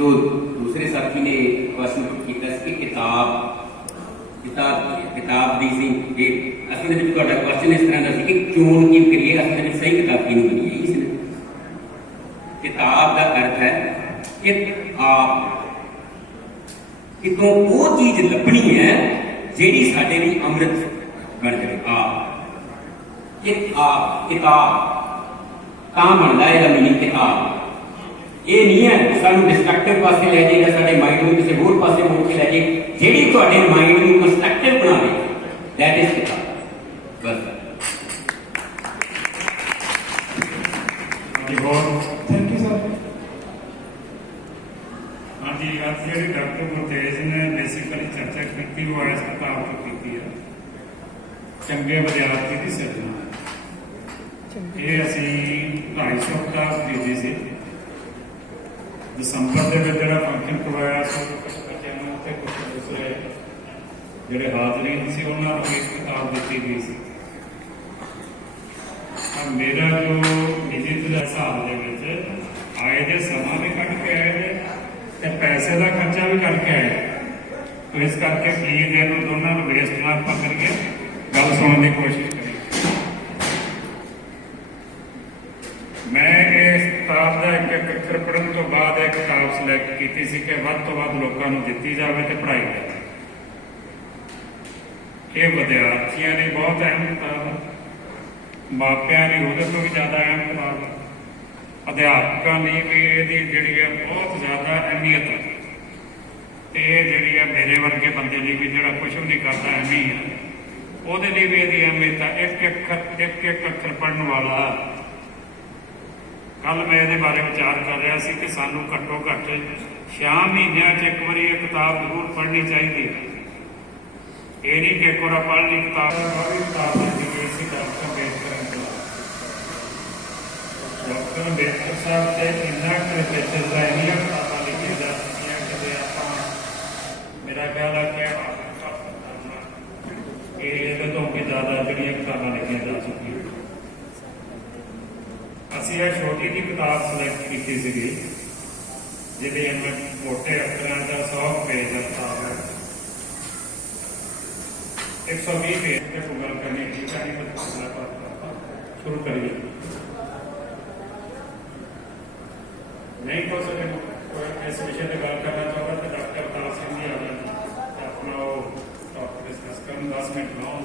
जो दूसरे साथी ने क्वेश्चन पुट किया कि किताब दी सी कि असल में ਤੁਹਾਡਾ क्वेश्चन इस तरह का सी कि चोन की करिए असल में सही किताब की नहीं बनी है। इसने किताब का अर्थ है किताब कितों वो चीज लभनी है ਜਿਹੜੀ ਸਾਡੇ ਲਈ ਅੰਮ੍ਰਿਤ ਬਣ ਜਾਵੇ। किताब ਤਾਂ ਬਣਦਾ ਇਹਦਾ ਮੀਨਿੰਗ ਕਿਤਾਬ। ਇਹ ਨਹੀਂ ਹੈ ਸਾਨੂੰ ਡਿਸਟਰਕਟਿਵ ਪਾਸੇ ਲੈ ਜਾਏ ਜਾਂ ਸਾਡੇ ਮਾਈਂਡ ਨੂੰ ਕਿਸੇ ਹੋਰ ਪਾਸੇ ਮੋੜ ਕੇ ਲੈ ਜਾਏ। ਜਿਹੜੀ ਤੁਹਾਡੇ ਮਾਈਂਡ ਨੂੰ ਕੰਸਟਰਕਟਿਵ ਬਣਾਵੇ ਦੈਟ ਇਜ਼ ਕਿਤਾਬ। ਬਸ थैंक यू सर। हाँ जी, आज जी डॉक्टर गुरतेज ने बेसिकली चर्चा की वो इस किताब की है चंगे विद्यार्थी की सिरजना। ये असी 250 किताब खरीदी सी दिसंबर के जो फंक्शन करवाया बच्चों कुछ दूसरे जोड़े हाजरीन से उन्होंने एक किताब दी गई सी। मेरा जो निजी हिसाब के आए थे समा भी कट के आए थे पैसे का खर्चा भी करके आए। तो इस करके प्लीज इन दोनों वेस्ट ना आप करिए, गल सुनने की कोशिश करिए। मैं इस किताब का एक अक्षर पढ़ने तो बाद एक किताब सिलेक्ट की सी कि वध तो वध लोगों को दी जाए तो पढ़ाई जाए। ये विद्यार्थियों ने बहुत अहम किताब है, मापिया ने वो तो भी ज़्यादा अहम किताब है, अध्यापकों ने भी ये जी बहुत ज़्यादा अहमियत है। ये जी मेरे वर्गे बंदे लिए भी जो कुछ भी नहीं करता अहमी है वो भी यही अहमियत है। एक अक्षर पढ़ने वाला। कल मैं ये बारे विचार कर रहा सी कि सानू घट्टो घट्ट 6 महीनों एक बार ये किताब जरूर पढ़नी चाहिए। ये नहीं कि एक बार पढ़ ली किताब डॉक्टर अंबेडकर साहब से इन्ना लिटरेचर का इनिया किताबा लिखी जा चुकी कि आप मेरा ख्याल है कि ये तो भी ज़्यादा जी किताबा लिखी जा चुकी। असी यह छोटी जी किताब सिलेक्ट की सी जी मोटे अक्षरों का 100 पेज का किताब है, 120 पेज के गल करनी ठीक है। शुरू करिए। नहीं हो सके इस विषय पर गल करना चाहता तो डॉक्टर अवतार सिंह जी आ जाए अपना वो टॉपिक डिस्कस कर 10 मिनट लाओ।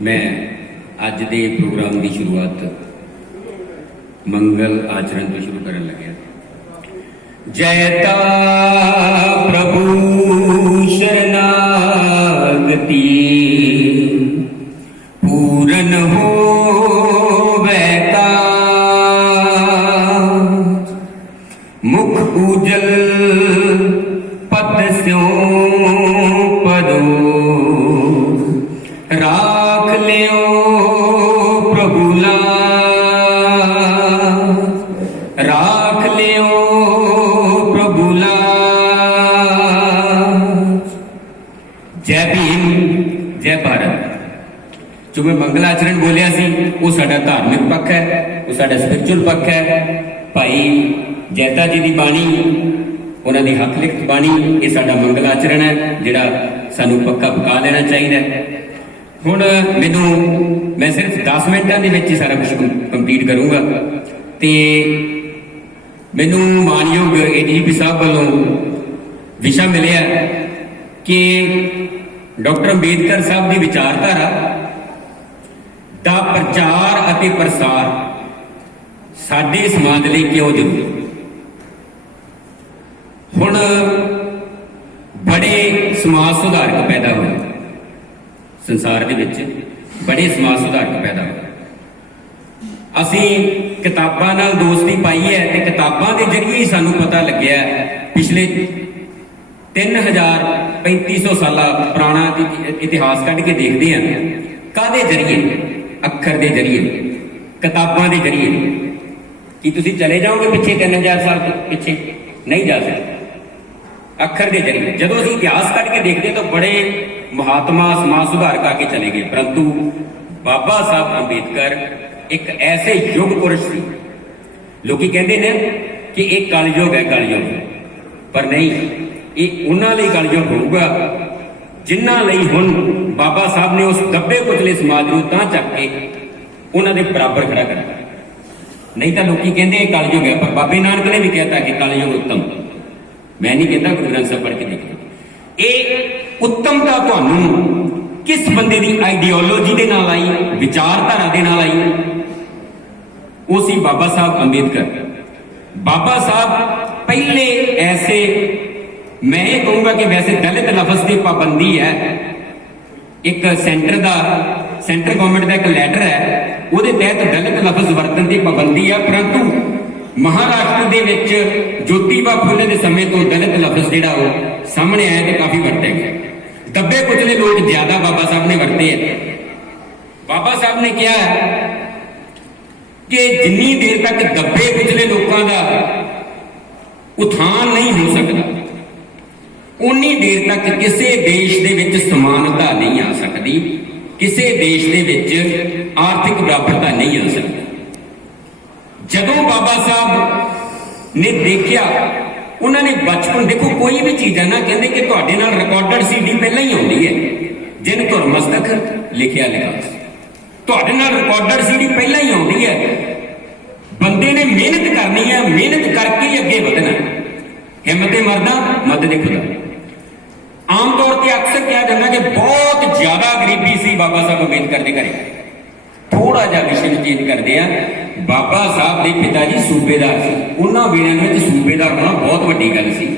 मैं अज के प्रोग्राम की शुरुआत मंगल आचरण तो शुरू करन लगे। जयता प्रभु शरणागति पूरन हो वैका मुख उजल पद स्यों पदो राख लियो प्रभु लाज राख लियो प्रभु लाज। जय भीम जय भारत। जो मैं मंगलाचरण बोलिया सी वो साडा धार्मिक पक्ष है, वो साडा स्पिरिचुअल पक्ष है। भाई जैता जी की बाणी उन्हों की हक लिखत बाणी ये साडा मंगलाचरण है जिहड़ा सानू पक्का पका लेना चाहिए। हुण मैनू मैं सिर्फ 10 मिनटां दे विच ही सारा कुछ कंप्लीट करूँगा। तो मैनू मानयोग एडीजीपी साहब वालों विशा मिलिया कि डॉक्टर अंबेडकर साहब की विचारधारा का प्रचार अते प्रसार ਸਾਡੇ ਸਮਾਜ ਲਈ ਕਿਉਂ ਜ਼ਰੂਰੀ। ਹੁਣ ਬੜੇ ਸਮਾਜ ਸੁਧਾਰਕ ਪੈਦਾ ਹੋਏ ਸੰਸਾਰ ਦੇ ਵਿੱਚ, ਬੜੇ ਸਮਾਜ ਸੁਧਾਰਕ ਪੈਦਾ ਹੋਏ। ਅਸੀਂ ਕਿਤਾਬਾਂ ਨਾਲ ਦੋਸਤੀ ਪਾਈ ਹੈ ਤੇ ਕਿਤਾਬਾਂ ਦੇ ਜ਼ਰੀਏ ਹੀ ਸਾਨੂੰ ਪਤਾ ਲੱਗਿਆ ਪਿਛਲੇ 3500 ਸਾਲਾ ਪੁਰਾਣਾ ਇਤਿਹਾਸ ਕੱਢ ਕੇ ਦੇਖਦੇ ਹਾਂ, ਕਾਹਦੇ ਜ਼ਰੀਏ? ਅੱਖਰ ਦੇ ਜ਼ਰੀਏ, ਕਿਤਾਬਾਂ ਦੇ ਜ਼ਰੀਏ। ਕੀ ਤੁਸੀਂ ਚਲੇ ਜਾਓਗੇ ਪਿੱਛੇ 3000 ਸਾਲ ਪਿੱਛੇ? ਨਹੀਂ ਜਾ ਸਕਦੇ। ਅੱਖਰ ਦੇ ਜ਼ਰੀਏ ਜਦੋਂ ਅਸੀਂ ਇਤਿਹਾਸ ਕੱਢ ਕੇ ਦੇਖਦੇ ਤਾਂ ਬੜੇ ਮਹਾਤਮਾ ਸਮਾਜ ਸੁਧਾਰਕ ਆ ਕੇ ਚਲੇ ਗਏ, ਪਰੰਤੂ ਬਾਬਾ ਸਾਹਿਬ ਅੰਬੇਦਕਰ ਇੱਕ ਐਸੇ ਯੁੱਗ ਪੁਰਸ਼ ਸੀ। ਲੋਕੀ ਕਹਿੰਦੇ ਨੇ ਕਿ ਇਹ ਕਲਯੁੱਗ ਹੈ, ਕਲਯੁੱਗ, ਪਰ ਨਹੀਂ, ਇਹ ਉਹਨਾਂ ਲਈ ਕਲਯੁੱਗ ਹੋਊਗਾ ਜਿਨ੍ਹਾਂ ਲਈ ਹੁਣ ਬਾਬਾ ਸਾਹਿਬ ਨੇ ਉਸ ਦੱਬੇ ਕੁਚਲੇ ਸਮਾਜ ਨੂੰ ਤਾਂ ਚੱਕ ਕੇ ਉਹਨਾਂ ਦੇ ਬਰਾਬਰ ਖੜਾ ਕਰਤਾ। ਨਹੀਂ ਤਾਂ ਲੋਕੀ ਕਹਿੰਦੇ ਇਹ ਕਲਯੁੱਗ ਹੈ, ਪਰ ਬਾਬੇ ਨਾਨਕ ਨੇ ਵੀ ਕਹਿਤਾ ਕਿ ਕਲਯੁੱਗ ਉੱਤਮ। ਮੈਂ ਨਹੀਂ ਕਹਿੰਦਾ, ਗੁਰੂ ਗ੍ਰੰਥ ਸਾਹਿਬ ਪੜ੍ਹ ਕੇ ਦੇਖੋ। ਇਹ ਉੱਤਮਤਾ ਤੁਹਾਨੂੰ ਕਿਸ ਬੰਦੇ ਦੀ ਆਈਡੀਓਲੋਜੀ ਦੇ ਨਾਲ ਆਈ, ਵਿਚਾਰਧਾਰਾ ਦੇ ਨਾਲ ਆਈ? ਉਹ ਸੀ ਬਾਬਾ ਸਾਹਿਬ ਅੰਬੇਦਕਰ। ਬਾਬਾ ਸਾਹਿਬ ਪਹਿਲੇ ਐਸੇ, ਮੈਂ ਇਹ ਕਹੂੰਗਾ ਕਿ ਵੈਸੇ ਦਲਿਤ ਲਫ਼ਜ਼ ਦੀ ਪਾਬੰਦੀ ਹੈ, ਇੱਕ ਸੈਂਟਰ ਗਵਰਨਮੈਂਟ ਦਾ ਇੱਕ ਲੈਟਰ ਹੈ, ਉਹਦੇ ਤਹਿਤ ਦਲਿਤ ਲਫ਼ਜ਼ ਵਰਤਣ ਦੀ ਪਾਬੰਦੀ ਹੈ, ਪਰੰਤੂ ਮਹਾਰਾਸ਼ਟਰ ਦੇ ਵਿੱਚ ਜੋਤੀਬਾ ਫੁੱਲੇ ਦੇ ਸਮੇਂ ਤੋਂ ਦਲਿਤ ਲਫ਼ਜ਼ ਜਿਹੜਾ ਉਹ ਸਾਹਮਣੇ ਆਇਆ ਤੇ ਕਾਫੀ ਵਰਤਿਆ ਗਿਆ। ਦੱਬੇ ਕੁਚਲੇ ਲੋਕ ਜ਼ਿਆਦਾ ਬਾਬਾ ਸਾਹਿਬ ਨੇ ਵਰਤੇ ਹੈ। ਬਾਬਾ ਸਾਹਿਬ ਨੇ ਕਿਹਾ ਕਿ ਜਿੰਨੀ ਦੇਰ ਤੱਕ ਦੱਬੇ ਕੁਚਲੇ ਲੋਕਾਂ ਦਾ ਉਥਾਨ ਨਹੀਂ ਹੋ ਸਕਦਾ, ਉਨੀ ਦੇਰ ਤੱਕ ਕਿਸੇ ਦੇਸ਼ ਦੇ ਵਿੱਚ ਸਮਾਨਤਾ ਨਹੀਂ ਆ ਸਕਦੀ, ਕਿਸੇ ਦੇਸ਼ ਦੇ ਵਿੱਚ ਆਰਥਿਕ ਬਰਾਬਰਤਾ ਨਹੀਂ ਆ ਸਕਦੀ। ਜਦੋਂ ਬਾਬਾ ਸਾਹਿਬ ਨੇ ਦੇਖਿਆ, ਉਹਨਾਂ ਨੇ ਬਚਪਨ, ਦੇਖੋ ਕੋਈ ਵੀ ਚੀਜ਼ ਹੈ ਨਾ, ਕਹਿੰਦੇ ਕਿ ਤੁਹਾਡੇ ਨਾਲ ਰਿਕਾਰਡਡ CD ਪਹਿਲਾਂ ਹੀ ਆਉਂਦੀ ਹੈ, ਜਿਨ ਧੁਰ ਮਸਤਕ ਲਿਖਿਆ ਲਿਖਾ। ਤੁਹਾਡੇ ਨਾਲ ਰਿਕਾਰਡਡ CD ਪਹਿਲਾਂ ਹੀ ਆਉਂਦੀ ਹੈ। ਬੰਦੇ ਨੇ ਮਿਹਨਤ ਕਰਨੀ ਹੈ, ਮਿਹਨਤ ਕਰਕੇ ਹੀ ਅੱਗੇ ਵਧਣਾ। ਹਿੰਮਤੇ ਮਰਦਾ ਮਦਦ ਖੁਦਾ। ਆਮ ਤੌਰ ਤੇ ਅਕਸਰ ਕਿਹਾ ਜਾਂਦਾ ਕਿ ਬਹੁਤ ਜ਼ਿਆਦਾ ਗਰੀਬੀ ਸੀ ਬਾਬਾ ਸਾਹਿਬ ਅੰਬੇਦਕਰ ਦੇ ਘਰੇ। ਥੋੜਾ ਜਿਹਾ ਵਿਸ਼ੇ ਚੇਂਜ ਕਰਦੇ ਆ, ਬਾਬਾ ਸਾਹਿਬ ਦੇ ਪਿਤਾ ਜੀ ਸੂਬੇਦਾਰ ਸੀ। ਉਹਨਾਂ ਵੇਲਿਆਂ ਵਿੱਚ ਸੂਬੇਦਾਰ ਹੋਣਾ ਬਹੁਤ ਵੱਡੀ ਗੱਲ ਸੀ।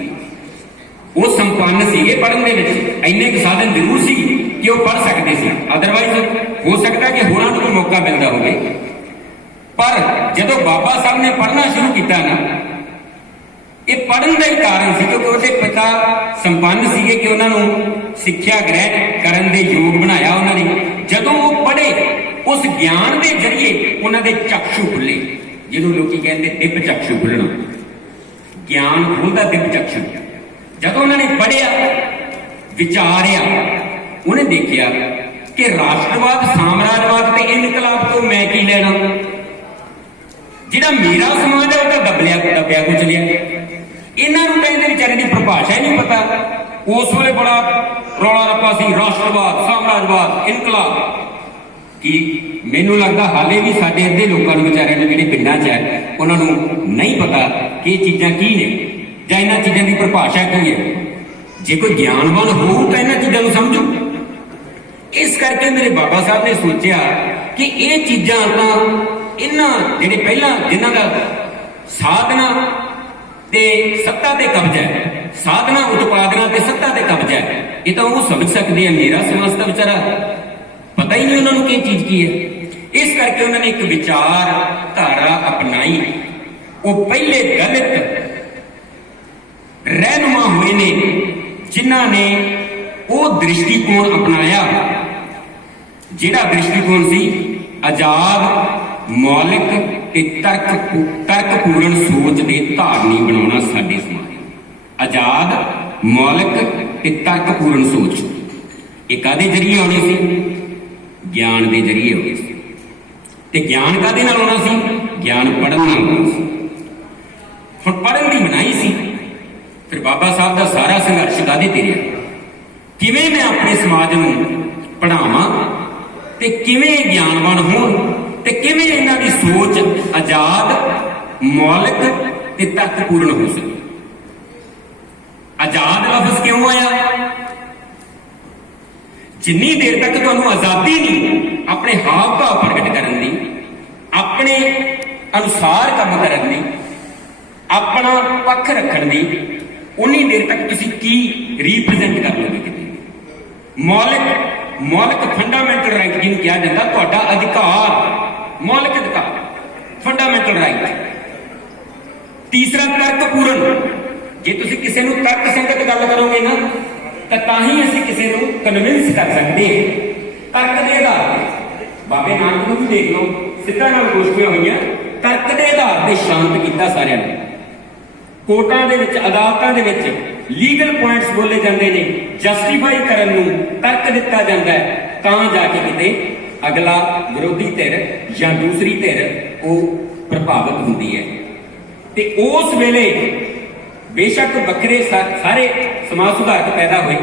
ਉਹ ਸੰਪੰਨ ਸੀਗੇ ਪੜ੍ਹਨ ਦੇ ਵਿੱਚ, ਇੰਨੇ ਕੁ ਸਾਧਨ ਜ਼ਰੂਰ ਸੀ ਕਿ ਉਹ ਪੜ੍ਹ ਸਕਦੇ ਸੀ, ਅਦਰਵਾਈਜ਼ ਹੋ ਸਕਦਾ ਕਿ ਹੋਰਾਂ ਨੂੰ ਵੀ ਮੌਕਾ ਮਿਲਦਾ ਹੋਵੇ। ਪਰ ਜਦੋਂ ਬਾਬਾ ਸਾਹਿਬ ਨੇ ਪੜ੍ਹਨਾ ਸ਼ੁਰੂ ਕੀਤਾ ਨਾ, ਇਹ ਪੜ੍ਹਨ ਦਾ ਹੀ ਕਾਰਨ ਸੀ ਕਿਉਂਕਿ ਉਹਦੇ ਪਿਤਾ ਸੰਪੰਨ ਸੀਗੇ ਕਿ ਉਹਨਾਂ ਨੂੰ ਸਿੱਖਿਆ ਗ੍ਰਹਿਣ ਕਰਨ ਦੇ ਯੋਗ ਬਣਾਇਆ ਉਹਨਾਂ ਨੇ। ਜਦੋਂ ਉਹ ਪੜ੍ਹੇ, ਉਸ ਗਿਆਨ ਦੇ ਜ਼ਰੀਏ ਉਹਨਾਂ ਦੇ ਚਕਸ਼ੂ ਖੁੱਲੇ, ਜਿਹਨੂੰ ਲੋਕੀ ਕਹਿੰਦੇ ਦਿਵ ਚਕਸ਼ੂ ਖੁੱਲਣਾ, ਗਿਆਨ ਖੁੱਲਦਾ ਦਿਵ ਚਕਸ਼ੂ। ਜਦੋਂ ਉਹਨਾਂ ਨੇ ਪੜ੍ਹਿਆ, ਵਿਚਾਰਿਆ, ਉਹਨੇ ਦੇਖਿਆ ਕਿ ਰਾਸ਼ਟਰਵਾਦ, ਸਾਮਰਾਜਵਾਦ ਤੇ ਇਨਕਲਾਬ ਤੋਂ ਮੈਂ ਕੀ ਲੈਣਾ? ਜਿਹੜਾ ਮੇਰਾ ਸਮਾਜ ਹੈ ਉਹ ਤਾਂ ਦੱਬਿਆ ਕੁਚਲਿਆ। ਇਹਨਾਂ ਨੂੰ ਤਾਂ ਇਹਦੇ ਵਿਚਾਰੇ ਦੀ ਪਰਿਭਾਸ਼ਾ ਹੀ ਨਹੀਂ ਪਤਾ। ਉਸ ਵੇਲੇ ਬੜਾ ਰੌਲਾ ਰੱਪਾ ਸੀ, ਰਾਸ਼ਟਰਵਾਦ, ਸਾਮਰਾਜਵਾਦ, ਇਨਕਲਾਬ। ਕਿ ਮੈਨੂੰ ਲੱਗਦਾ ਹਾਲੇ ਵੀ ਸਾਡੇ ਅੱਧੇ ਲੋਕਾਂ ਨੂੰ, ਵਿਚਾਰਿਆਂ ਨੂੰ, ਜਿਹੜੇ ਪਿੰਡਾਂ 'ਚ ਹੈ, ਉਹਨਾਂ ਨੂੰ ਨਹੀਂ ਪਤਾ ਕਿ ਇਹ ਚੀਜ਼ਾਂ ਕੀ ਨੇ ਜਾਂ ਇਹਨਾਂ ਚੀਜ਼ਾਂ ਦੀ ਪਰਿਭਾਸ਼ਾ ਕੀ ਹੈ। ਜੇ ਕੋਈ ਗਿਆਨਵਾਨ ਹੋਊ ਤਾਂ ਇਹਨਾਂ ਚੀਜ਼ਾਂ ਨੂੰ ਸਮਝੂ। ਇਸ ਕਰਕੇ ਮੇਰੇ ਬਾਬਾ ਸਾਹਿਬ ਨੇ ਸੋਚਿਆ ਕਿ ਇਹ ਚੀਜ਼ਾਂ ਤਾਂ ਇਹਨਾਂ ਜਿਹੜੇ ਪਹਿਲਾਂ ਜਿਨ੍ਹਾਂ ਦਾ ਸਾਧਨਾ ਤੇ ਸੱਤਾ ਤੇ ਕਬਜ਼ਾ ਹੈ, ਸਾਧਨਾ ਉਤਪਾਦਨਾ ਤੇ ਸੱਤਾ ਤੇ ਕਬਜ਼ਾ ਹੈ, ਇਹ ਤਾਂ ਉਹ ਸਮਝ ਸਕਦੇ ਆ। ਮੇਰਾ ਸਮਾਜ ਦਾ ਵਿਚਾਰਾ ਪਤਾ ਹੀ ਨਹੀਂ ਉਹਨਾਂ ਨੂੰ ਕੀ ਚੀਜ਼ ਕੀ ਹੈ। ਇਸ ਕਰਕੇ ਉਹਨਾਂ ਨੇ ਇੱਕ ਵਿਚਾਰ ਧਾਰਾ ਅਪਣਾਈ। ਉਹ ਪਹਿਲੇ ਦਲਿਤ ਰਹਿਨੁਮਾ ਹੋਏ ਨੇ ਜਿਨ੍ਹਾਂ ਨੇ ਉਹ ਦ੍ਰਿਸ਼ਟੀਕੋਣ ਅਪਣਾਇਆ, ਜਿਹੜਾ ਦ੍ਰਿਸ਼ਟੀਕੋਣ ਸੀ ਆਜ਼ਾਦ, ਮੌਲਿਕ ਤੇ ਤਰਕਪੂਰਨ ਸੋਚ ਦੇ ਧਾਰਨੀ ਬਣਾਉਣਾ ਸਾਡੇ ਸਮਾਜ। ਆਜ਼ਾਦ, ਮੌਲਿਕ ਤੇ ਤਰਕਪੂਰਨ ਸੋਚ ਇਹ ਕਾਹਦੇ ਜ਼ਰੀਏ ਆਉਣੀ ਸੀ? ਗਿਆਨ ਦੇ ਜ਼ਰੀਏ ਆਉਣੀ ਸੀ। ਤੇ ਗਿਆਨ ਕਾਹਦੇ ਨਾਲ ਆਉਣਾ ਸੀ? ਗਿਆਨ ਪੜ੍ਹਨ ਨਾਲ ਆਉਣਾ ਸੀ। ਹੁਣ ਪੜ੍ਹਨ ਦੀ ਬਣਾਈ ਸੀ। ਫਿਰ ਬਾਬਾ ਸਾਹਿਬ ਦਾ ਸਾਰਾ ਸੰਘਰਸ਼ ਕਾਹਦੇ ਤੇ ਰਿਹਾ? ਕਿਵੇਂ ਮੈਂ ਆਪਣੇ ਸਮਾਜ ਨੂੰ ਪੜ੍ਹਾਵਾਂ ਤੇ ਕਿਵੇਂ ਗਿਆਨਵਾਨ ਹੋਣ ਤੇ ਕਿਵੇਂ ਇਹਨਾਂ ਦੀ ਸੋਚ ਆਜ਼ਾਦ, ਮੌਲਿਕ ਤੇ ਤਰਕਪੂਰਨ ਹੋ ਸਕੇ। ਆਜ਼ਾਦ ਲਫ਼ਜ਼ ਕਿਉਂ ਆਇਆ? ਜਿੰਨੀ ਦੇਰ ਤੱਕ ਤੁਹਾਨੂੰ ਆਜ਼ਾਦੀ ਨਹੀਂ ਆਪਣੇ ਹਾਵ ਭਾਵ ਪ੍ਰਗਟ ਕਰਨ ਦੀ, ਆਪਣੇ ਅਨੁਸਾਰ ਕੰਮ ਕਰਨ ਦੀ, ਆਪਣਾ ਪੱਖ ਰੱਖਣ ਦੀ, ਉਨੀ ਦੇਰ ਤੱਕ ਤੁਸੀਂ ਕੀ ਰੀਪ੍ਰੈਜ਼ੈਂਟ ਕਰ ਲਓਗੇ ਕਿਤੇ। ਮੌਲਿਕ ਫੰਡਾਮੈਂਟਲ ਰਾਈਟ ਜਿਹਨੂੰ ਕਿਹਾ ਜਾਂਦਾ, ਤੁਹਾਡਾ ਅਧਿਕਾਰ, ਮੌਲਿਕ ਅਧਿਕਾਰ, ਫੰਡਾਮੈਂਟਲ ਰਾਈਟ। ਤੀਸਰਾ ਤਰਕਪੂਰਨ, ਜੇ ਤੁਸੀਂ ਕਿਸੇ ਨੂੰ ਤਰਕ ਸੰਗਤ ਗੱਲ ਕਰੋਗੇ ਨਾ ਤਾਂ ਹੀ ਅਸੀਂ ਕਿਸੇ ਨੂੰ ਕਨਵਿੰਸ ਕਰ ਸਕਦੇ ਹਾਂ। ਤਰਕ ਦੇ ਆਧਾਰ ਤੇ ਬਾਬੇ ਨਾਨਕ ਨੂੰ ਵੀ ਦੇਖ ਲਓ, ਸਿੱਧਾਂ ਨਾਲ ਗੋਸ਼ਟੀਆਂ ਹੋਈਆਂ, ਤਰਕ ਦੇ ਆਧਾਰ ਤੇ ਸ਼ਾਂਤ ਕੀਤਾ ਸਾਰਿਆਂ ਨੂੰ। ਕੋਰਟਾਂ ਦੇ ਵਿੱਚ, ਅਦਾਲਤਾਂ ਦੇ ਵਿੱਚ ਲੀਗਲ ਪੁਆਇੰਟਸ ਬੋਲੇ ਜਾਂਦੇ ਨੇ, ਜਸਟੀਫਾਈ ਕਰਨ ਨੂੰ ਤਰਕ ਦਿੱਤਾ ਜਾਂਦਾ ਹੈ, ਤਾਂ ਜਾ ਕੇ ਕਿਤੇ ਅਗਲਾ ਵਿਰੋਧੀ ਧਿਰ ਜਾਂ ਦੂਸਰੀ ਧਿਰ ਉਹ ਪ੍ਰਭਾਵਿਤ ਹੁੰਦੀ ਹੈ। ਤੇ ਉਸ ਵੇਲੇ ਬੇਸ਼ੱਕ ਵੱਖਰੇ ਸਾਰੇ ਸਮਾਜ ਸੁਧਾਰਕ ਪੈਦਾ ਹੋਏ,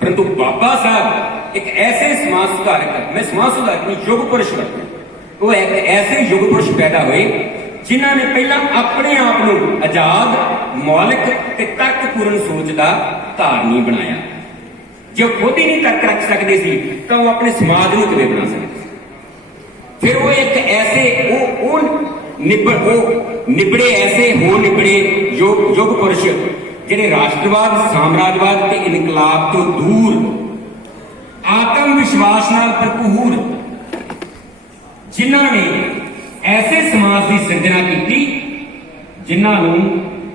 ਪਰੰਤੂ ਬਾਬਾ ਸਾਹਿਬ ਇੱਕ ਐਸੇ ਸਮਾਜ ਸੁਧਾਰਕ, ਮੈਂ ਸਮਾਜ ਸੁਧਾਰਕ ਨੂੰ ਯੁੱਗ ਪੁਰਸ਼ ਵਰਤਦਾ, ਉਹ ਇੱਕ ਐਸੇ ਯੁੱਗ ਪੁਰਸ਼ ਪੈਦਾ ਹੋਏ ਜਿਨ੍ਹਾਂ ਨੇ ਪਹਿਲਾਂ ਆਪਣੇ ਆਪ ਨੂੰ ਆਜ਼ਾਦ, ਮੌਲਿਕ ਤੇ ਤਰਕਪੂਰਨ ਸੋਚ ਦਾ ਧਾਰਨੀ ਬਣਾਇਆ। ਜੇ ਉਹ ਖੁਦ ਹੀ ਨਹੀਂ ਤਰਕ ਰੱਖ ਸਕਦੇ ਸੀ ਤਾਂ ਉਹ ਆਪਣੇ ਸਮਾਜ ਨੂੰ ਕਿਵੇਂ ਬਣਾ ਸਕਦੇ ਸੀ। ਫਿਰ ਉਹ ਇੱਕ ਐਸੇ ਨਿਬੜੇ ਐਸੇ ਹੋ ਨਿਬੜੇ ਯੁੱਗ ਪੁਰਸ਼ ਜਿਹੜੇ ਰਾਸ਼ਟਰਵਾਦ, ਸਾਮਰਾਜਵਾਦ ਤੇ ਇਨਕਲਾਬ ਤੋਂ ਦੂਰ, ਆਤਮ ਵਿਸ਼ਵਾਸ ਨਾਲ ਭਰਪੂਰ, ਜਿਨ੍ਹਾਂ ਨੇ ਐਸੇ ਸਮਾਜ ਦੀ ਸਿਰਜਣਾ ਕੀਤੀ ਜਿਨ੍ਹਾਂ ਨੂੰ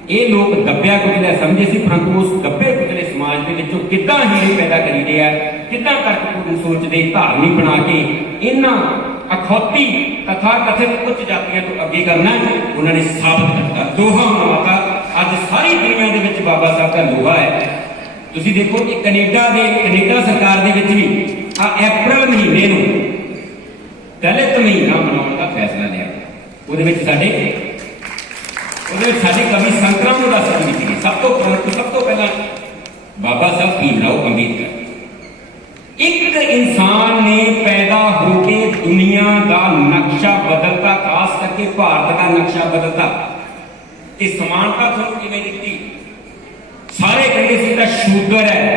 ਇਹ ਲੋਕ ਦੱਬਿਆ ਕੁਚਲਿਆ ਸਮਝੇ ਸੀ, ਪਰੰਤੂ ਉਸ ਦੱਬੇ ਕੁਚਲੇ ਸਮਾਜ ਦੇ ਵਿੱਚੋਂ ਕਿੱਦਾਂ ਹੀਰੇ ਪੈਦਾ ਕਰੀਦੇ ਆ, ਕਿੱਦਾਂ ਤਰਕਪੂਰਨ ਸੋਚ ਦੇ ਧਾਰਨੀ ਬਣਾ ਕੇ ਇਹਨਾਂ ਅਖੌਤੀ ਤਥਾ ਕਥਿਤ ਉੱਚ ਜਾਤੀਆਂ ਤੋਂ ਅੱਗੇ ਕਰਨਾ, ਉਹਨਾਂ ਨੇ ਸਾਬਤ ਕਰਤਾ। ਦੋਹਾ ਮਾਤਾ ਅੱਜ ਸਾਰੀ ਦੁਨੀਆ ਦੇ ਵਿੱਚ ਬਾਬਾ ਸਾਹਿਬ ਦਾ ਲੋਹਾ ਹੈ। ਤੁਸੀਂ ਦੇਖੋ ਕਿ ਕੈਨੇਡਾ ਸਰਕਾਰ ਦੇ ਵਿੱਚ ਵੀ ਆ ਅਪ੍ਰੈਲ ਮਹੀਨੇ ਨੂੰ ਦਲਿਤ ਮਹੀਨਾ ਮਨਾਉਣ ਦਾ ਫੈਸਲਾ ਲਿਆ। ਉਹਦੇ ਵਿੱਚ ਸਾਡੀ ਕਵੀ ਸੰਕਰਾਂ ਨੂੰ ਦੱਸ ਦਿੱਤੀ ਗਈ। ਸਭ ਤੋਂ ਪਹਿਲਾਂ ਬਾਬਾ ਸਾਹਿਬ ਭੀਮਰਾਓ ਅੰਬੇਦਕਰ, ਇੱਕ ਇਨਸਾਨ ਨੇ ਪੈਦਾ ਹੋ ਕੇ ਦੁਨੀਆ ਦਾ ਨਕਸ਼ਾ ਬਦਲਤਾ, ਖਾਸ ਕਰਕੇ ਭਾਰਤ ਦਾ ਨਕਸ਼ਾ ਬਦਲਤਾ ਤੇ ਸਮਾਨਤਾ ਤੁਹਾਨੂੰ ਕਿਵੇਂ ਦਿੱਤੀ। ਸਾਰੇ ਕਹਿੰਦੇ ਸੀ ਤਾਂ ਸ਼ੂਦਰ ਹੈ,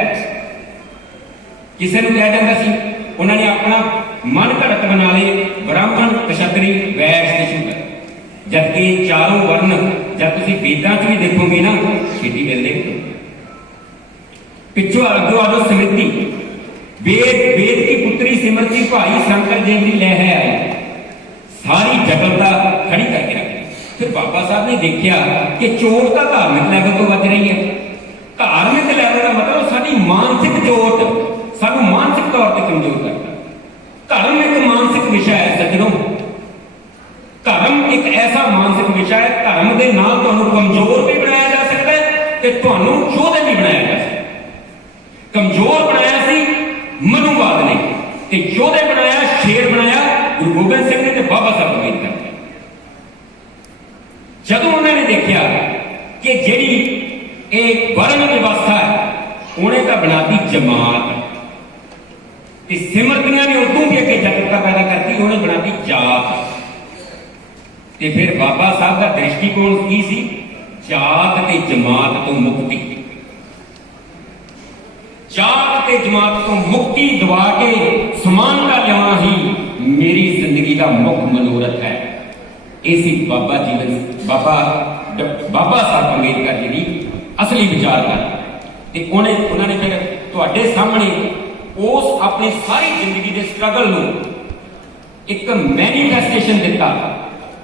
ਕਿਸੇ ਨੂੰ ਕਿਹਾ ਜਾਂਦਾ ਸੀ, ਉਹਨਾਂ ਨੇ ਆਪਣਾ ਮਨ ਘੜਤ ਬਣਾ ਲਏ, ਬ੍ਰਾਹਮਣ, ਕਸ਼ਤਰੀ, ਵੈਸ਼ ਤੇ ਸ਼ੂਦਰ। ਜਦਕਿ ਚਾਰੋਂ ਵਰਨ ਜਦ ਤੁਸੀਂ ਵੇਦਾਂ 'ਚ ਵੀ ਦੇਖੋਗੇ ਨਾ ਛੇਤੀ ਮਿਲਦੇ। ਪਿੱਛੋਂ ਅੱਗੋਂ ਆਦੋ ਸਮਿਤੀ, वेद की पुत्री सिमरती भाई शंकर जी की लह है आई, सारी जटिलता खड़ी करके रखी। फिर बाबा साहब ने देखा कि चोट तो धार्मिक लैवल तो बच रही है। धार्मिक लैवल का मतलब साडी मानसिक चोट सानू मानसिक तौर पर कमजोर करता। धर्म एक मानसिक विषय है सज्जनों, धर्म एक ऐसा मानसिक विषय है, धर्म के नाल तुहानू कमजोर भी बनाया जा सकता है ते तुहानू योद्धे भी बनाया जा सकता है। कमजोर बनाया सी मनुवाद ने ते योद्धे बनाया, शेर बनाया गुरु गोबिंद सिंह ने ते बाबा साहब अम्बेडकर ने। जदों उन्होंने देखा कि जिहड़ी एक वर्ण व्यवस्था है उन्हें तो बनाती जमात, सिमरतियां ने उदों भी अगे जटिलता पैदा करती, उन्हें बनाती जात। ते फिर बाबा साहब का दृष्टिकोण की सी, जात ते जमात तो मुक्ति, जात ते जमात तो मुक्ति दवा के समानता लियाना ही मेरी जिंदगी का मुख्य मनोरथ है। इसी बाबा साहब अंबेडकर जी असली विचार कर उन्होंने फिर तुहाडे सामने उस अपनी सारी जिंदगी के स्ट्रगल नूं एक मैनीफेस्टेशन दिता,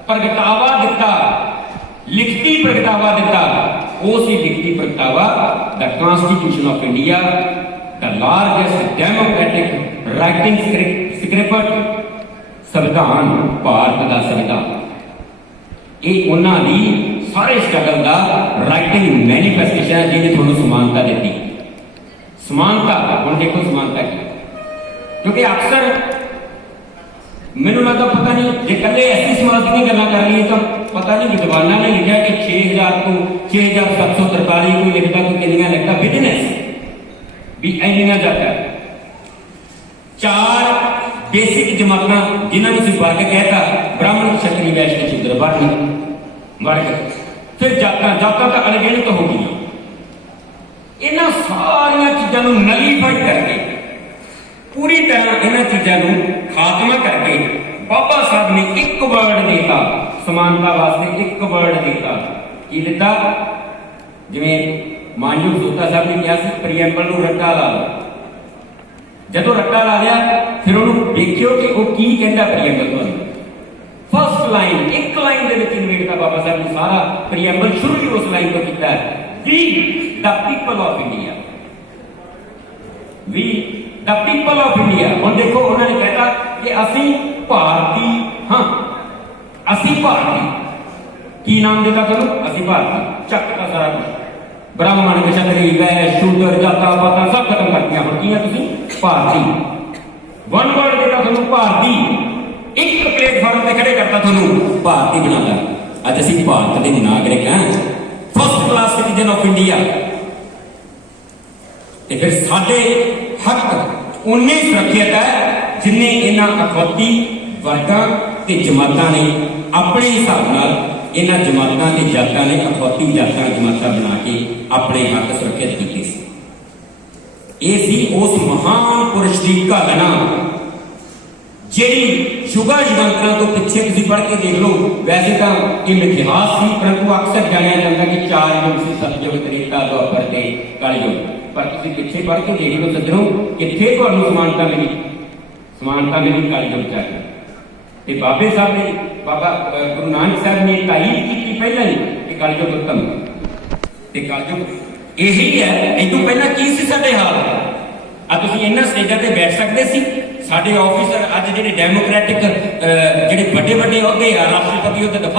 प्रगटावा दिता, लिखती प्रगटावा दिता। उस ही लिखती प्रगटावा the Constitution of India, the largest democratic writing script, संविधान, भारत का संविधान, ये उन्होंने सारे स्ट्रगल का राइटिंग मैनीफेस्टेशन है जिन्हें थोड़ी समानता दी। समानता हम देखो समानता की, क्योंकि अक्सर मैनू लगता पता नहीं जे कल ऐसी समाज की गल्लां कर ली तो पता नहीं विद्वाना ने लिखा कि 6000 को 6743 कोई लिखता कोई किनियां लिखता बिजनेस भी इनियां जाता है। 4 बेसिक जमातां जिन्होंने वर्ग कहता, ब्राह्मण, क्षत्रिय, वैश्य, शूद्र, वर्ग, फिर जातां तो अनगिनत हो गई। इन्हां सारियां चीज़ों को नलीफाई करके पूरी तरह इन्हां चीज़ों को खात्मा करके बाबा साहब ने एक वर्ड देता, समानता वास्ते एक वर्ड दिता की दिता जिवें मानयोग सोता साहब ने कहा प्रीएम्बल नूं रट्टा ला लो जदों रट्टा ला लिया फिर उन्होंने देखियो कि वो की कहता प्रीएम्बल तुहानूं फर्स्ट लाइन एक लाइन दे विच इन्वेट बाबा साहब ने सारा प्रीएम्बल शुरू ही उस लाइन तो किया we the people of India we the people of India हुण देखो उन्होंने कहता कि असीं भारती हाँ असीं भारती की नाम देता तुहानूं असीं भारती चक्का सारा कुछ ब्राह्मण क्षत्रिय वैश्य शूद्र जाता पाता सब खत्म कर दिया हुण की है तुसीं भारती वन वर्ड देता तुहानूं भारती एक प्लेटफॉर्म ते खड़े करता तुहानूं भारती बनाता अज असीं भारत दे नागरिक हैं first class citizen of India ते फिर साडे हक उन्ने सुरक्षित है जिन्ने इन्हां अखौती वर्गां ते जमातां ने अपने हिसाब नाल इन्हां जमातां ते जातां ने अखौती जातां जमातां बना के अपने हक सुरक्षित कीते सी। ये सी उस महान पुरुष की घालना जिहड़ी युगा युगांतरां तो पिछे तुसीं पढ़ के देख लो वैसे तो ये मिथिहास सी परंतु अक्सर जानिया जाता कि 4 युग सी सतयुग त्रेता द्वापर ते कलयुग पर तुसीं पिछे पढ़ के देख लो सज्जनों कित्थे तुहानूं समानता मिली कलयुग च ते बाबे साहब ने बाबा गुरु नानक साहब ने तारीफ की पहला ही कि कलयुग उत्तम ते कलयुग यही है इदों पहला की सी साडे हाल आ तुसीं इन्हां स्टेजां ते बैठ सकदे सी साडे ऑफिसर अज जिहड़े डेमोक्रेटिक जिहड़े बड़े बड़े अहुदे आ राष्ट्रपति अहुदे दा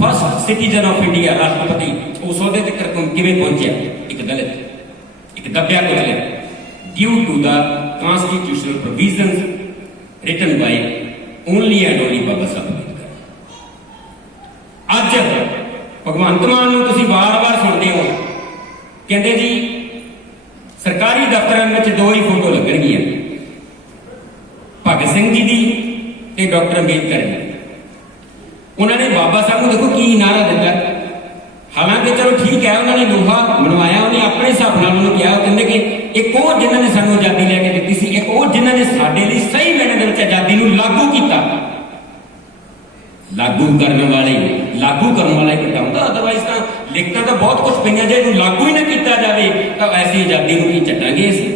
फर्स्ट सिटीजन ऑफ इंडिया राष्ट्रपति उस अहुदे तक किवें पहुंचिया एक दलित एक दबिया कुचलिया due to the constitutional provisions written by only and only Baba Saheb Ambedkar. अज भगवंत मान नूं तुसीं वार-वार सुणदे हो कहंदे जी सरकारी दफ्तरां विच 2 ही फोटो लगणगीआं भगत सिंह जी दी ते डॉक्टर अंबेडकर जी। उन्होंने बाबा साहब को देखो की नारा दिता हालांकि चलो ठीक है उन्होंने लोहा मनवाया उन्हें अपने हिसाब नाल उन्होंने कहा कहते कि एक वो जिन्होंने सानू आजादी लैके दी सी एक वो जिन्होंने साडे लई सही मैने दे विच आजादी नूं लागू किया लागू करने वाला ही घटाउंदा अदरवाइज तो लिखता तो बहुत कुछ पईआं जे इहनूं लागू ही ना किया जाए तो ऐसी आजादी नूं की छड्डांगे असीं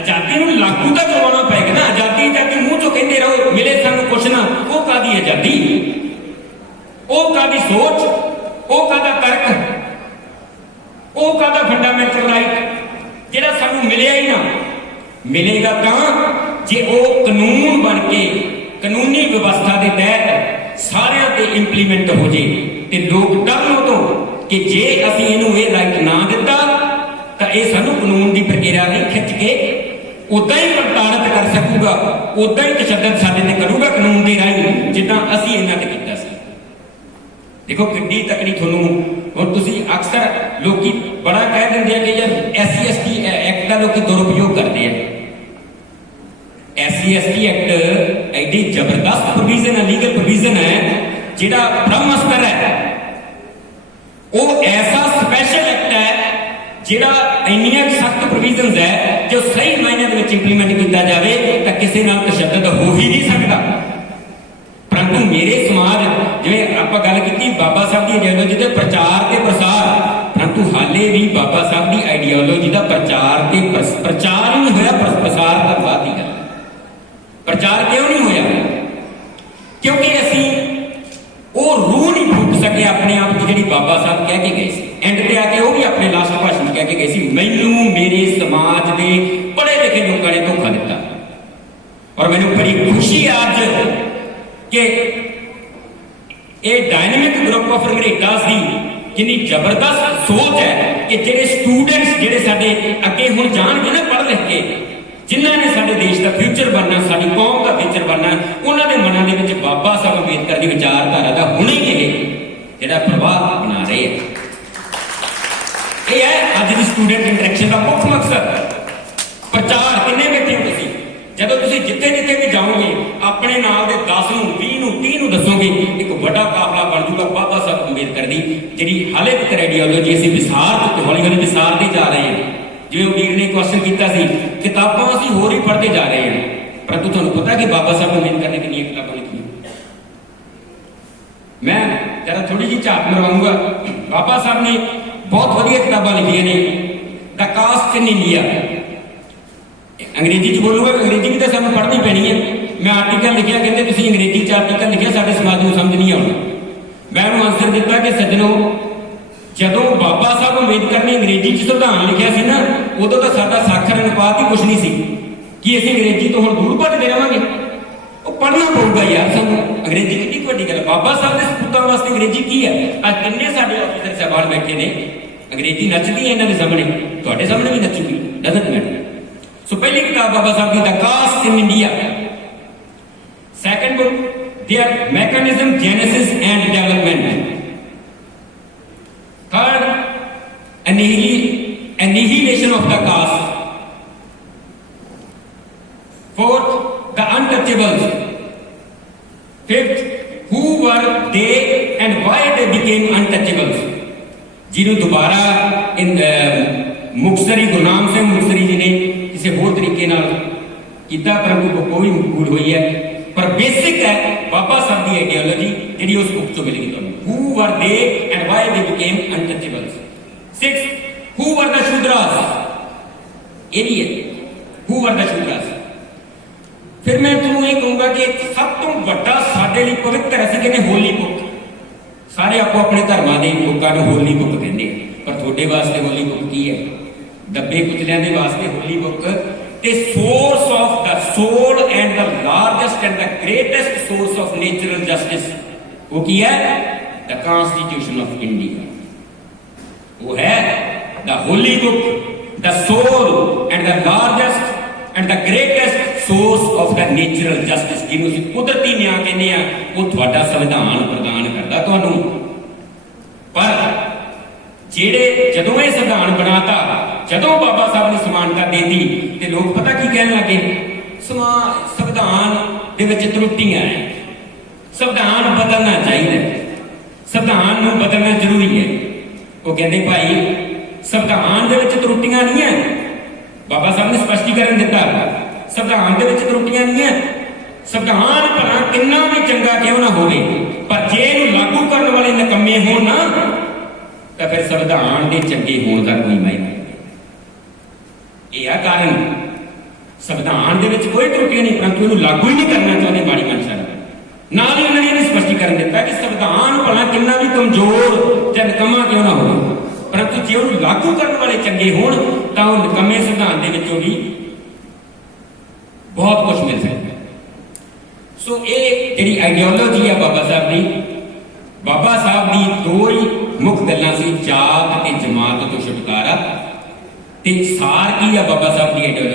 आजादी नूं लागू तो करवाना पेगा ना आजादी मूँह चों कहंदे रहो मिले सानू कुछ ना वो कादी आजादी वो कादी सोच वो कादा तर्क वो कादा फंडामेंटल राइट जिहड़ा सानू मिलिया ही ना मिलेगा तां जे वो कानून बन के कानूनी व्यवस्था के तहत सारिਆਂ ते इंप्लीमेंट हो जाए ते लोग डरन तो कि जे असीं इहनूं ये राइट ना दिता तां ये सानू कानून की प्रक्रिया नहीं खिंच के उदा ही प्रताड़ित कर सकूगा उदा ही तशद्दद साडे ते करूगा कानून के राही जिद्दां असीं इन्हां ते कीता सी। देखो किड्डी तकड़ी थोनू हुण तुसीं अक्सर लोकी बड़ा कह दिंदे कि यार SC/ST एक्ट का लोग दुरुपयोग करते हैं। SC/ST एक्ट एडी जबरदस्त प्रोविजन है लीगल प्रोविजन है जिहड़ा ब्रह्मस्त्र है वो ऐसा स्पैशल एक्ट है जिहड़ा इन्नियां सख्त प्रोविजन है जो सही मायने में इंप्लीमेंट किया जाए तो किसी नाल तशद्दद हो ही नहीं सकता। परंतु मेरे समाज जिवें आपां गल कीती बाबा साहब की आइडियोलॉजी के प्रचार के प्रसार परंतु हाले भी बाबा साहब की आइडियोलॉजी का प्रचार ही नहीं होया प्रसार तो बात की गल प्रचार क्यों नहीं होया क्योंकि असीं वो रूह नहीं फूक सके अपने आप की जिहड़ी बाबा साहब कह के गए सी एंड पे आके वो भी अपने लास्ट भाषण कह के गए सी मैनू मेरे समाज के पढ़े लिखे लोगों ने धोखा दिता और मैनू बड़ी खुशी है अज कि ये डायनेमिक ग्रुप ऑफ रंगरेटास की कितनी जबरदस्त सोच है कि जेडे स्टूडेंट्स जेडे साडे अगे हुण जाणगे ना पढ़ लिख के जिन्हां ने साडे देश का फ्यूचर बनना साडी कौम का फ्यूचर बनना उन्हां दे मनां दे विच बाबा साहब अंबेडकर की विचारधारा का हुणे ये जिहड़ा प्रभाव बना रहे हैं। यह है अज की स्टूडेंट इंटरैक्शन का मुख्य मकसद। प्रचार किन्ने बैठे हो तुसीं जदों तुसीं जिथे जिथे भी जाओगे अपने नाल दे 10 नूं 20 नूं 30 नूं दसोगे एक बड़ा काफला बन जूगा बाबा साहब अंबेडकर की जिहड़ी हाले तक आइडियोलॉजी असीं विसार हौली हौली विसारते जा रहे हैं। जिवें वीर ने क्वेश्चन किया सी किताबां असीं होर ही पढ़ते जा रहे हैं परंतु तुहानूं पता कि बाबा साहब अंबेडकर ने कितनी किताबां लिखीਆਂ मैं जरा थोड़ी जी झात मरवाऊंगा। बाबा साहब ने बहुत वधिया किताबां लिखियां ने, द कास्ट इन इंडिया, अंग्रेजी च बोलूंगा, अंग्रेजी भी तो सानू पढ़नी पैनी है। मैं आर्टिकल लिखिया, कहते तुसीं अंग्रेजी च आर्टिकल लिखिया, साडे समाज नूं समझ नहीं आउंदा। मैं उन्होंने आंसर दिता कि सज्जनों, जदों बाबा साहब अंबेडकर ने अंग्रेजी च संविधान लिखिया सी ना, उदों तो साडा साखर अनुपात ही कुछ नहीं सी कि असीं अंग्रेजी तो हुण दूर भजदे रहांगे। ਉਹ ਪੜ੍ਹਨਾ ਪਊਗਾ ਯਾਰ ਸਾਨੂੰ। ਅੰਗਰੇਜ਼ੀ ਕਿੰਨੀ ਵੱਡੀ ਗੱਲ। ਬਾਬਾ ਸਾਹਿਬ ਦੇ ਸਪੂਤਾਂ ਵਾਸਤੇ ਅੰਗਰੇਜ਼ੀ ਕੀ ਹੈ? ਅੱਜ ਕਿੰਨੇ ਸਾਡੇ ਆਫੀਸਰ ਸਾਹਿਬਾਨ ਬੈਠੇ ਨੇ, ਅੰਗਰੇਜ਼ੀ ਨੱਚਦੀ ਹੈ ਇਹਨਾਂ ਦੇ ਸਾਹਮਣੇ, ਤੁਹਾਡੇ ਸਾਹਮਣੇ ਵੀ ਨੱਚੂਗੀ, ਡਜ਼ਨਟ ਮੈਟਰ। ਸੋ ਪਹਿਲੀ ਕਿਤਾਬ ਬਾਬਾ ਸਾਹਿਬ ਦੀ, the caste in India. Second book, their mechanism, genesis and development. Third, annihilation of the caste. Fourth, the untouchables. Fifth, who were they and why they became untouchables. ਜਿਹਨੂੰ ਦੁਬਾਰਾ ਮੁਕਤਸਰੀ ਗੁਰਨਾਮ ਸਿੰਘ ਮੁਕਤਸਰੀ ਜੀ ਨੇ ਕਿਸੇ ਹੋਰ ਤਰੀਕੇ ਨਾਲ ਕੀਤਾ, ਪਰੰਤੂ ਕੋਈ ਮਕਬੂਲ ਹੋਈ ਹੈ। ਪਰ ਬੇਸਿਕ ਹੈ ਬਾਬਾ ਸਾਹਿਬ ਦੀ ਆਈਡੀਓਲੋਜੀ ਜਿਹੜੀ ਉਸ ਬੁੱਕ ਚੋਂ ਮਿਲੇਗੀ ਤੁਹਾਨੂੰ। who were they and why they became untouchables. Sixth, who were the Shudras. ਇਹ ਵੀ ਹੈ, who were the Shudras. ਫਿਰ ਮੈਂ ਤੁਹਾਨੂੰ ਇਹ ਕਹੂੰਗਾ ਕਿ ਸਭ ਤੋਂ ਵੱਡਾ ਸਾਡੇ ਲਈ ਪਵਿੱਤਰ, ਅਸੀਂ ਕਹਿੰਦੇ ਹੋਲੀ ਬੁੱਕ, ਸਾਰੇ ਆਪੋ ਆਪਣੇ ਧਰਮਾਂ ਦੇ ਬੁੱਕਾਂ ਨੂੰ ਹੋਲੀ ਬੁੱਕ ਕਹਿੰਦੇ, ਪਰ ਤੁਹਾਡੇ ਵਾਸਤੇ ਹੋਲੀ ਬੁੱਕ ਕੀ ਹੈ? ਦੱਬੇ ਕੁਚਲਿਆਂ ਦੇ ਵਾਸਤੇ ਹੋਲੀ ਬੁੱਕ ਤੇ source of the soul and the largest and the greatest source of natural justice, ਉਹ ਕੀ ਹੈ? The Constitution of India. ਉਹ ਹੈ the holy book, the soul and the largest and the greatest source of the natural justice, ਜਿਹਨੂੰ ਅਸੀਂ ਕੁਦਰਤੀ ਨਿਆਂ ਕਹਿੰਦੇ ਆ, ਉਹ ਤੁਹਾਡਾ ਸੰਵਿਧਾਨ ਪ੍ਰਦਾਨ ਕਰਦਾ ਤੁਹਾਨੂੰ। ਪਰ ਜਿਹੜੇ ਜਦੋਂ ਇਹ ਸੰਵਿਧਾਨ ਬਣਾਤਾ, ਜਦੋਂ ਬਾਬਾ ਸਾਹਿਬ ਨੇ ਸਮਾਨਤਾ ਦੇਤੀ, ਤੇ ਲੋਕ ਪਤਾ ਕੀ ਕਹਿਣ ਲੱਗੇ? ਸੰਵਿਧਾਨ ਦੇ ਵਿੱਚ ਤਰੁੱਟੀਆਂ ਹੈ, ਸੰਵਿਧਾਨ ਬਦਲਣਾ ਚਾਹੀਦਾ, ਸੰਵਿਧਾਨ ਨੂੰ ਬਦਲਣਾ ਜ਼ਰੂਰੀ ਹੈ। ਉਹ ਕਹਿੰਦੇ ਭਾਈ ਸੰਵਿਧਾਨ ਦੇ ਵਿੱਚ ਤਰੁੱਟੀਆਂ ਨਹੀਂ ਹੈ। ਬਾਬਾ ਸਾਹਿਬ ਨੇ ਸਪਸ਼ਟੀਕਰਨ ਦਿੱਤਾ, ਸੰਵਿਧਾਨ ਦੇ ਵਿੱਚ ਤਰੁੱਟੀਆਂ ਨਹੀਂ ਹੈ। ਸੰਵਿਧਾਨ ਭਲਾ ਕਿੰਨਾ ਵੀ ਚੰਗਾ ਕਿਉਂ ਨਾ ਹੋਵੇ, ਪਰ ਜੇ ਇਹਨੂੰ ਲਾਗੂ ਕਰਨ ਵਾਲੇ ਨਿਕੰਮੇ ਹੋਣ ਨਾ, ਤਾਂ ਫਿਰ ਸੰਵਿਧਾਨ ਦੇ ਚੰਗੇ ਹੋਣ ਦਾ ਕੋਈ ਮਾਇਨਾ ਨਹੀਂ। ਇਹ ਆ ਕਾਰਨ, ਸੰਵਿਧਾਨ ਦੇ ਵਿੱਚ ਕੋਈ ਤਰੁੱਟੀਆਂ ਨਹੀਂ, ਪਰੰਤੂ ਇਹਨੂੰ ਲਾਗੂ ਹੀ ਨਹੀਂ ਕਰਨਾ ਚਾਹੁੰਦੇ ਮਾੜੀ ਮਨਸ਼ਾ ਨਾਲ। ਨਾਲ ਹੀ ਉਹਨਾਂ ਨੇ ਇਹ ਸਪਸ਼ਟੀਕਰਨ ਦਿੱਤਾ ਕਿ ਸੰਵਿਧਾਨ ਭਲਾ ਕਿੰਨਾ ਵੀ ਕਮਜ਼ੋਰ ਜਾਂ ਨਿਕੰਮਾ ਕਿਉਂ ਨਾ ਹੋਵੇ, ਪਰੰਤੂ ਜੇ ਉਹਨੂੰ ਲਾਗੂ ਕਰਨ ਵਾਲੇ ਚੰਗੇ ਹੋਣ ਤਾਂ ਉਹ ਨਿਕੰਮੇ ਸੰਵਿਧਾਨ ਦੇ ਵਿੱਚੋਂ ਵੀ ਬਹੁਤ ਕੁਝ ਮਿਲ ਸਕਦਾ। ਸੋ ਇਹ ਜਿਹੜੀ ਆਈਡੀਓਲੋਜੀ ਆ ਬਾਬਾ ਸਾਹਿਬ ਦੀ, ਬਾਬਾ ਸਾਹਿਬ ਦੀ ਦੋ ਹੀ ਮੁੱਖ ਗੱਲਾਂ ਸੀ, ਜਾਤ ਤੇ ਜਮਾਤ ਤੋਂ ਛੁਟਕਾਰਾ। ਤੇ ਸਾਰ ਕੀ ਆ ਬਾਬਾ ਸਾਹਿਬ ਦੀ ਆਈਡੀਓਲੋਜੀ